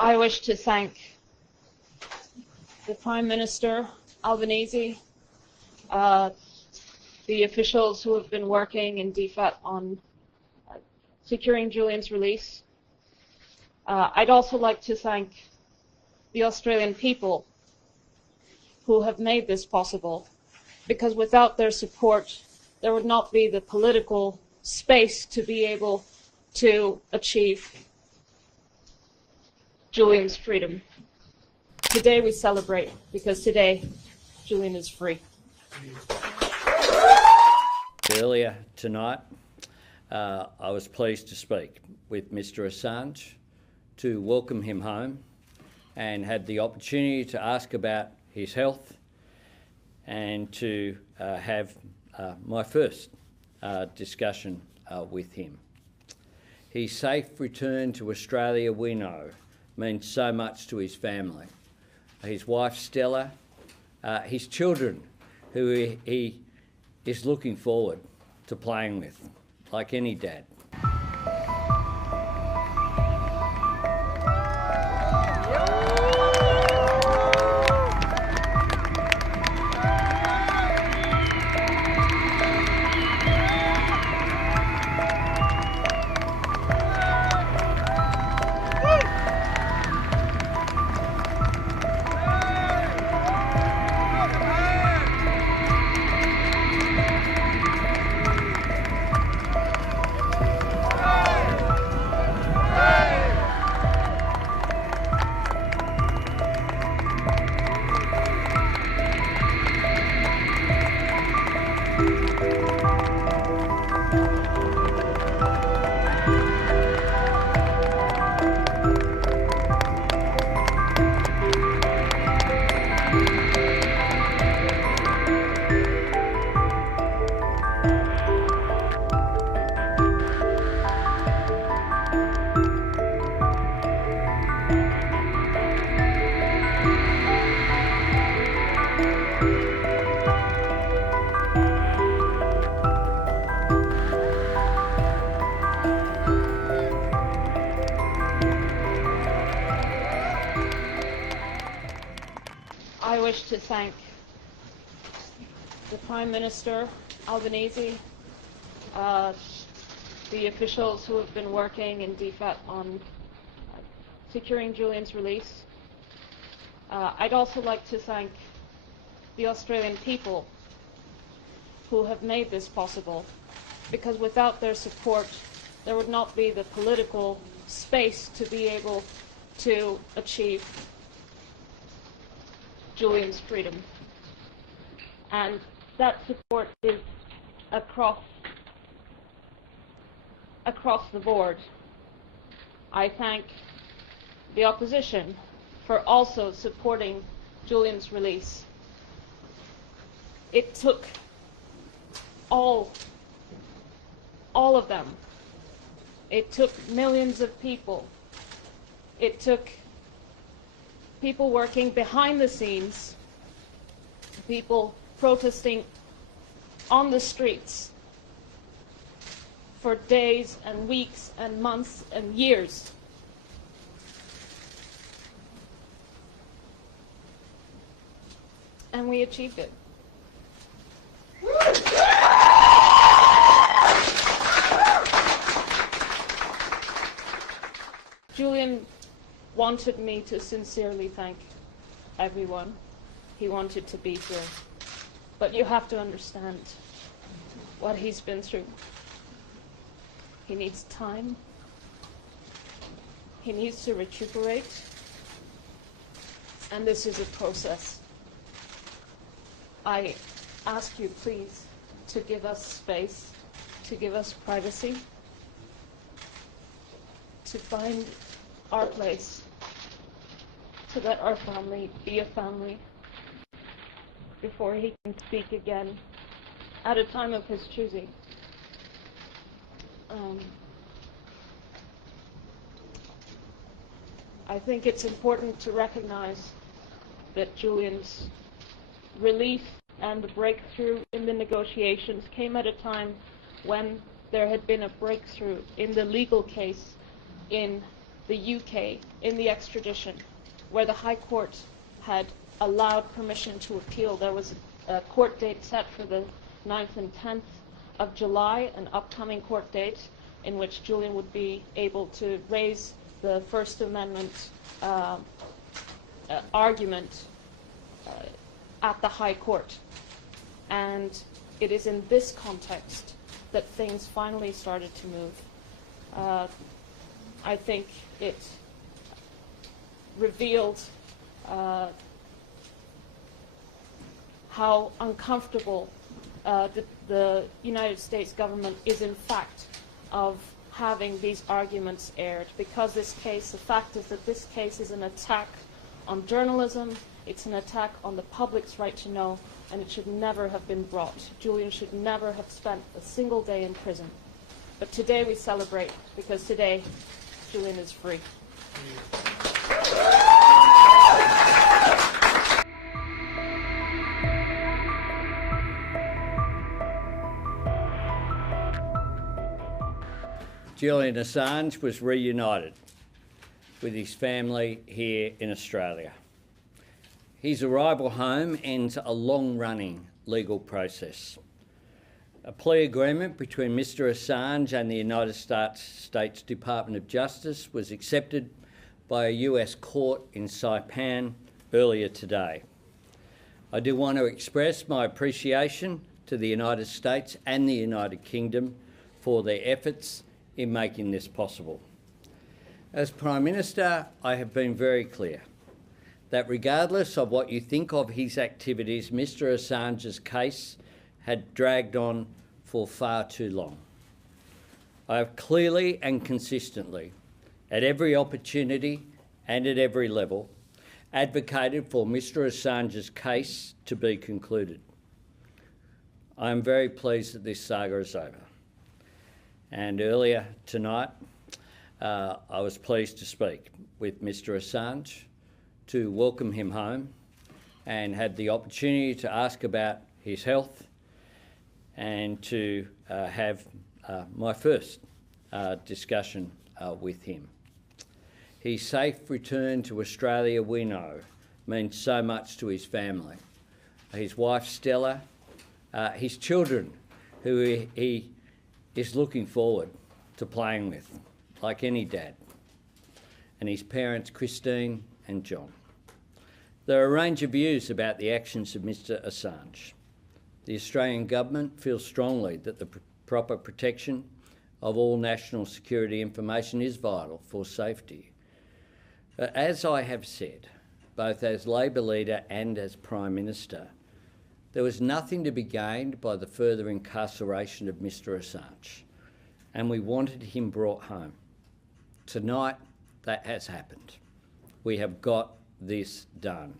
I wish to thank the Prime Minister, Albanese, the officials who have been working in DFAT on securing Julian's release. I'd also like to thank the Australian people who have made this possible, because without their support, there would not be the political space to be able to achieve Julian's freedom. Today we celebrate because today Julian is free. Earlier tonight, I was pleased to speak with Mr. Assange to welcome him home and had the opportunity to ask about his health and to have my first discussion with him. His safe return to Australia, we know, means so much to his family. His wife Stella, his children, who he is looking forward to playing with, like any dad. I wish to thank the Prime Minister, Albanese, the officials who have been working in DFAT on securing Julian's release. I'd also like to thank the Australian people who have made this possible, because without their support, there would not be the political space to be able to achieve Julian's freedom. And that support is across the board. I thank the opposition for also supporting Julian's release. It took all of them. It took millions of people. It took people working behind the scenes, people protesting on the streets for days and weeks and months and years. And we achieved it. Julian wanted me to sincerely thank everyone. He wanted to be here. But you have to understand what he's been through. He needs time. He needs to recuperate. And this is a process. I ask you, please, to give us space, to give us privacy, to find our place, to let our family be a family before he can speak again at a time of his choosing. I think it's important to recognize that Julian's relief and the breakthrough in the negotiations came at a time when there had been a breakthrough in the legal case in the UK in the extradition, where the High Court had allowed permission to appeal. There was a court date set for the 9th and 10th of July, an upcoming court date in which Julian would be able to raise the First Amendment argument at the High Court. And it is in this context that things finally started to move. I think it revealed how uncomfortable the United States government is in fact of having these arguments aired. Because this case, the fact is that this case is an attack on journalism, it's an attack on the public's right to know, and it should never have been brought. Julian should never have spent a single day in prison. But today we celebrate, because today Julian is free. Julian Assange was reunited with his family here in Australia. His arrival home ends a long-running legal process. A plea agreement between Mr Assange and the United States Department of Justice was accepted by a US court in Saipan earlier today. I do want to express my appreciation to the United States and the United Kingdom for their efforts in making this possible. As Prime Minister, I have been very clear that regardless of what you think of his activities, Mr Assange's case had dragged on for far too long. I have clearly and consistently, at every opportunity and at every level, advocated for Mr Assange's case to be concluded. I am very pleased that this saga is over. And earlier tonight, I was pleased to speak with Mr Assange to welcome him home and had the opportunity to ask about his health and to have my first discussion with him. His safe return to Australia, we know, means so much to his family. His wife Stella, his children, who he is looking forward to playing with, like any dad, and his parents Christine and John. There are a range of views about the actions of Mr Assange. The Australian government feels strongly that the proper protection of all national security information is vital for safety. But as I have said, both as Labor leader and as Prime Minister, there was nothing to be gained by the further incarceration of Mr Assange, and we wanted him brought home. Tonight, that has happened. We have got this done.